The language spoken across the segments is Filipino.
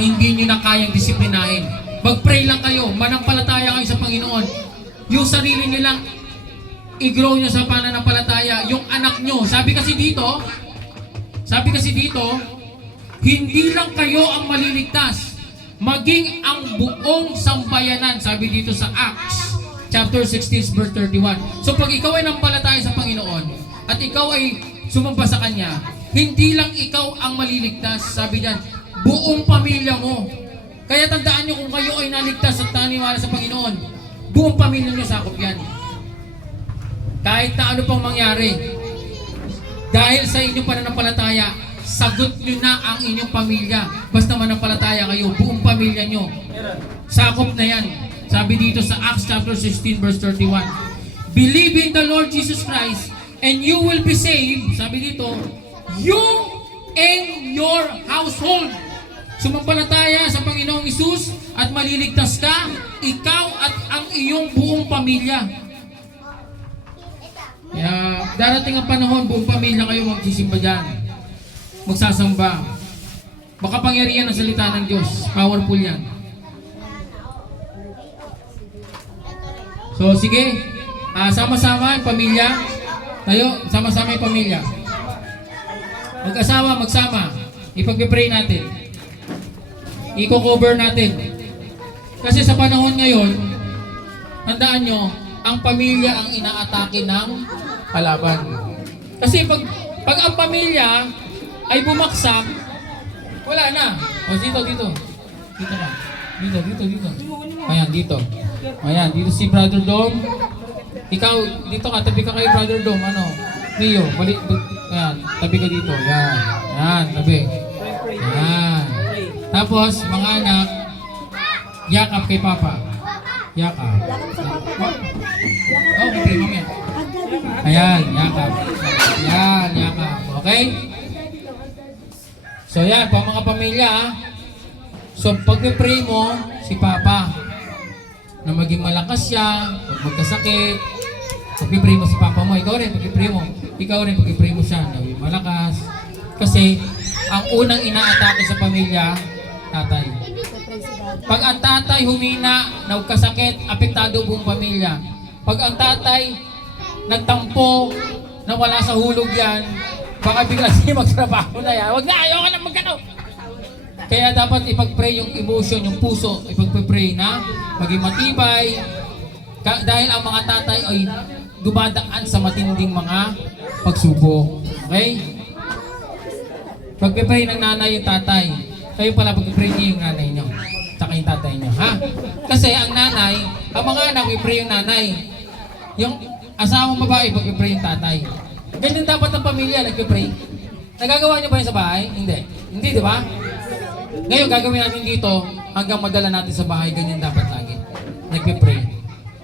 hindi nyo na kayang disiplinahin. Mag-pray lang kayo, manampalataya kayo sa Panginoon. Yung sarili nilang i-grow nyo sa pananampalataya, yung anak nyo. Sabi kasi dito, hindi lang kayo ang maliligtas, maging ang buong sambayanan. Sabi dito sa Acts chapter 16 verse 31. So pag ikaw ay nampalataya sa Panginoon at ikaw ay sumamba sa Kanya, hindi lang ikaw ang maliligtas. Sabi diyan, buong pamilya mo. Kaya tandaan nyo, kung kayo ay naligtas at naniwala sa Panginoon, buong pamilya nyo sakop yan. Kahit na ano pang mangyari, dahil sa inyong pananampalataya, sagot nyo na ang inyong pamilya. Basta manampalataya kayo, buong pamilya nyo, sakop na yan. Sabi dito sa Acts chapter 16 verse 31, believe in the Lord Jesus Christ and you will be saved. Sabi dito, you and your household. Sumampalataya sa Panginoong Isus at maliligtas ka, ikaw at ang iyong buong pamilya. Kaya darating ang panahon, buong pamilya kayo magsisimba dyan, magsasamba. Makapangyarihan ang salita ng Diyos. Powerful yan. So sige, sama-sama yung pamilya. Tayo, sama-sama yung pamilya. Mag-asawa, magsama. Ipag-pray natin. I-cover natin. Kasi sa panahon ngayon, tandaan nyo, ang pamilya ang inaatake ng kalaban. Kasi pag ang pamilya ay bumaksak, wala na. O dito. Dito na. Dito. Ayan, dito. Ayan, dito si Brother Dom. Ikaw, dito ka, tabi ka kay Brother Dom. Rio, ayan, tabi ka dito. Ayan, tabi. Ayan. Tapos, mga anak, yakap kay Papa. Yakap. Oh, okay, mamaya. Ayan, yakap. Ayan, yakap. Okay? So, yan, pang mga pamilya, So, pag pray mo, si Papa, na maging malakas siya, pag magkasakit, pag-pray mo si Papa mo, ikaw rin pag-pray mo siya, na malakas. Kasi, ang unang inaatake sa pamilya, tatay. Pag ang tatay humina, nagkasakit, apektado buong pamilya. Pag ang tatay nagtampo, na wala sa hulog yan, baka bigla siya magtrabaho na yan. Huwag na, ayaw ka na magkano. Kaya dapat ipag-pray yung emotion, yung puso, ipag-pray na maging matibay. Dahil ang mga tatay ay dumadaan sa matinding mga pagsubok. Okay? Pag-pray ng nanay yung tatay, kayo pala pag-pray niyo yung nanay niyo, tsaka yung tatay niyo. Ha? Kasi ang nanay, ang mga anak, i-pray yung nanay. Yung asawang babae, pag-pray yung tatay. Ganyan dapat ang pamilya, nag-pray. Nagagawa niyo ba yun sa bahay? Hindi. Hindi, di ba? Ngayon, gagawin natin dito, hanggang madala natin sa bahay, ganyan dapat lagi. Nag-pray.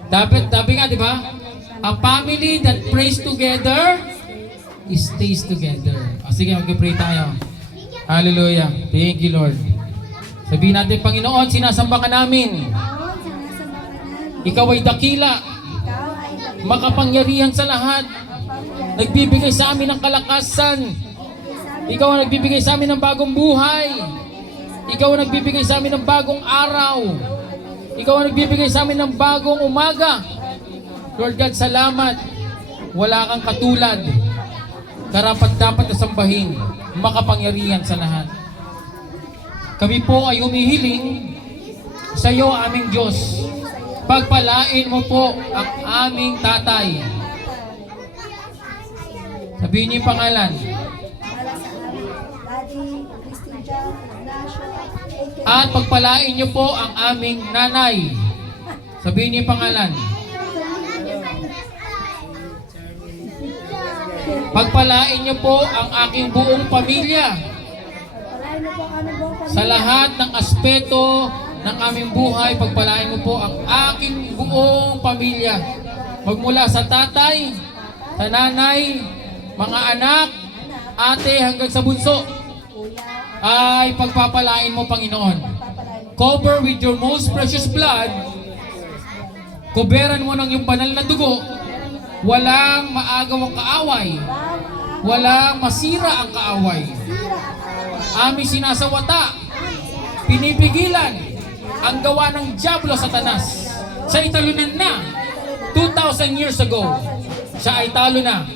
Dapat, sabi nga, di ba? A family that prays together, stays together. O sige, mag-pray tayo. Hallelujah. Thank you, Lord. Sabihin natin, Panginoon, sinasamba ka namin. Ikaw ay dakila. Makapangyarihan sa lahat. Nagbibigay sa amin ng kalakasan. Ikaw ang nagbibigay sa amin ng bagong buhay. Ikaw ang nagbibigay sa amin ng bagong araw. Ikaw ang nagbibigay sa amin ng bagong umaga. Lord God, salamat. Wala kang katulad. Karapat-dapat na sambahin. Makapangyarihan sa lahat. Kami po ay humihiling sa iyo, aming Diyos. Pagpalain mo po ang aming tatay. Sabihin niyo yung pangalan. At pagpalain niyo po ang aming nanay. Sabihin niyo yung pangalan. Pagpalain niyo po ang aking buong pamilya. Sa lahat ng aspeto ng aming buhay, pagpalain mo po ang aking buong pamilya. Magmula sa tatay, sa nanay, mga anak, ate hanggang sa bunso, ay pagpapalain mo, Panginoon. Cover with your most precious blood. Kuberan mo ng iyong banal na dugo. Walang maagaw ang kaaway. Walang masira ang kaaway. Aming sinasawata pinipigilan ang gawa ng Diablo Satanas. Sa italunan na 2,000 years ago. Siya ay talo na.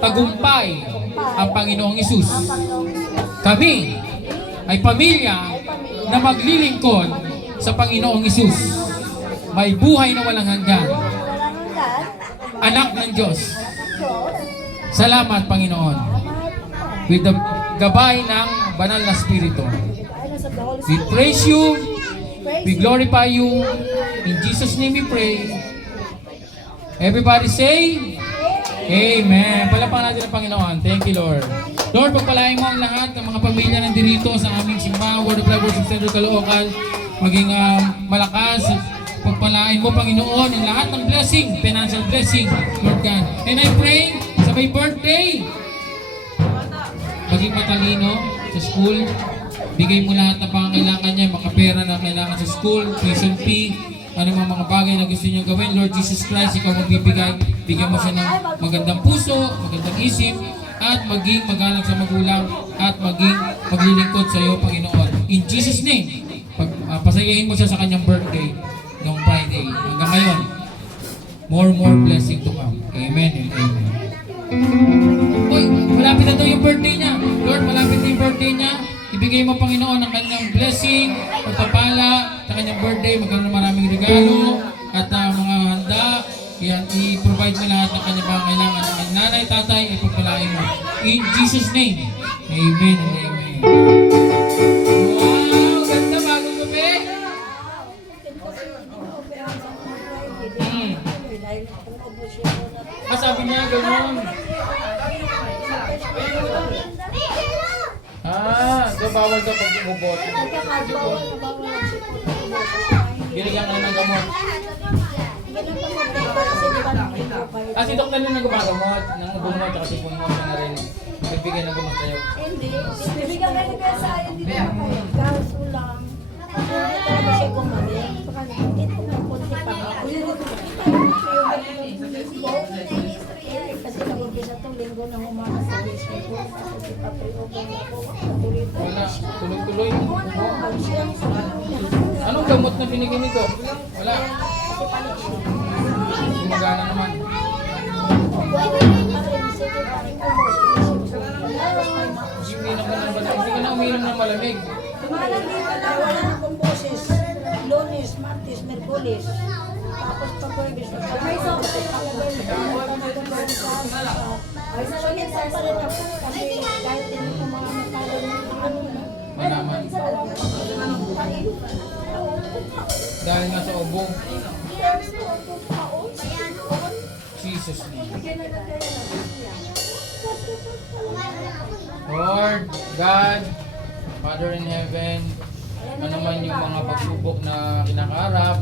Tagumpay ang Panginoong Isus. Kami ay pamilya na maglilingkod sa Panginoong Isus. May buhay na walang hanggan. Anak ng Diyos. Salamat, Panginoon. With the gabay ng banal na Espiritu. We praise you. We glorify you. In Jesus' name we pray. Everybody say, Amen. Palapakan natin ang Panginoon. Thank you, Lord. Lord, pagpalain mo ang lahat ng mga pamilya nandito sa aming simbahan, Word of Life Worship Center Caloocan. Maging malakas. Pagpalain mo, Panginoon, ang lahat ng blessing, financial blessing, Lord God. And I pray sa may birthday, maging matalino sa school. Bigay mo lahat ng pangangailangan niya, makapera na kailangan sa school, tuition fee, ano mga bagay na gusto niyo gawin. Lord Jesus Christ, ikaw magbibigay. Bigyan mo siya ng magandang puso, magandang isip, at maging magalang sa magulang, at maging maglilingkod sa iyo, Panginoon. In Jesus' name, pasayahin mo siya sa kanyang birthday noong Friday. Hanggang ngayon, more blessing to come. Amen and amen. Uy, malapit na daw yung birthday niya. Lord, malapit na yung birthday niya. Ibigay mo, Panginoon, ang kanyang blessing, pagpapala sa kanyang birthday, magkaroon ng maraming regalo, at mga handa. Yan, i-provide mo lahat ng kanyang pangangailangan ng kanyang nanay, tatay, ipagpalain mo. In Jesus' name, amen and amen. Wow, ganda, bagong gabi. Sabi niya, gano'n. Bawal daw pag umubot. Binigyan ka na ng gamot. Si doktor na nag-gumagamot, nang nag-gumot, kasi punmot na rin. Nagbigay ng gamot sa'yo. Hindi. Bibigyan kayo kaya sa akin dito ako. Kaso lang. Hindi talaga siya gumaling. Ito na konti pa nga. Kasi nag-umpisa itong linggo ng umaga sa basement ko. Kasi papay-open ako. Wala, tuloy-tuloy. Anong gamot na binigyan nito? Wala. Gumagana naman. Hindi ka na uminom ng malamig. Wala na akong boses. Lunes, Martes, Merkulis. Tapos pag-Huwebes, sulit pa rin ako kasi kahit hindi ko mga matagal ng ano na. Malaman. Dahil nga sa ubo. Jesus name. Lord, God, Father in heaven, ano man yung mga pagsubok na kinakaharap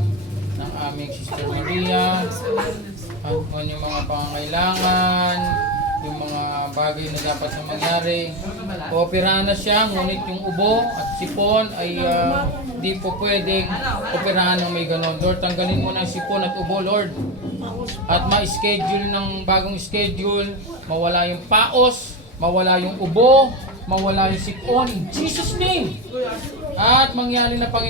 ng aming Sister Maria, at man yung mga pangangailangan, yung mga bagay na dapat na mangyari. Operahan na siya, ngunit yung ubo at sipon ay di po pwedeng operahan ng may ganon. Lord, tanggalin mo ng sipon at ubo, Lord. At ma-schedule ng bagong schedule, mawala yung paos, mawala yung ubo, mawala yung sipon. In Jesus' name! At mangyari na Panginoon.